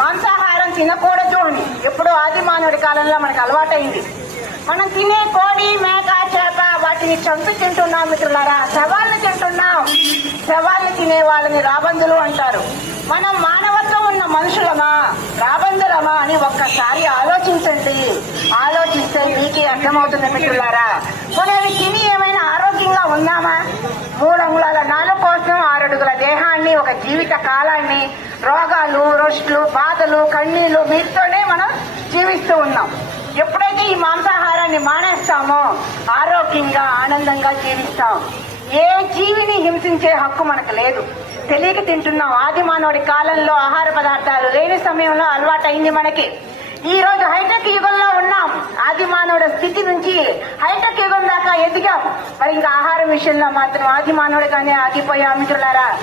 మాంసాహారం తినకూడదు అని ఎప్పుడో ఆది మానవుడి కాలంలో మనకు అలవాటైంది. మనం తినే కోడి మేక చేప వాటిని చంపి తింటున్నాం మిత్రులారా. శవాలను తింటున్నాం. శవాలను తినే వాళ్ళని రాబందులు అంటారు. మనం మానవత్వం ఉన్న మనుషులమా? రాబందులమా అని ఒక్కసారి ఆలోచించండి. ఆలోచిస్తే మీకే అర్థమవుతుంది మిత్రులారా. మనం తిని ఏమైనా ఆరోగ్యంగా ఉన్నామా? మూడు అంగుళాల ఒక జీవిత కాలాన్ని రోగాలు రొస్టులు బాధలు కన్నీళ్ళు వీటితోనే మనం జీవిస్తూ ఉన్నాం. ఎప్పుడైతే ఈ మాంసాహారాన్ని మానేస్తామో ఆరోగ్యంగా ఆనందంగా జీవిస్తాం. ఏ జీవిని హింసించే హక్కు మనకు లేదు. తెలియక తింటున్నాం. ఆది మానవుడి కాలంలో ఆహార పదార్థాలు లేని సమయంలో అలవాటైంది మనకి. ఈ రోజు హైటెక్ యుగంలో ఉన్నాం. ఆది మానవుడి స్థితి నుంచి హైటెక్ యుగం దాకా ఎదిగాం. మరి ఇంకా ఆహారం విషయంలో మాత్రం ఆది మానవుడిగానే ఆగిపోయాం మిత్రులారా.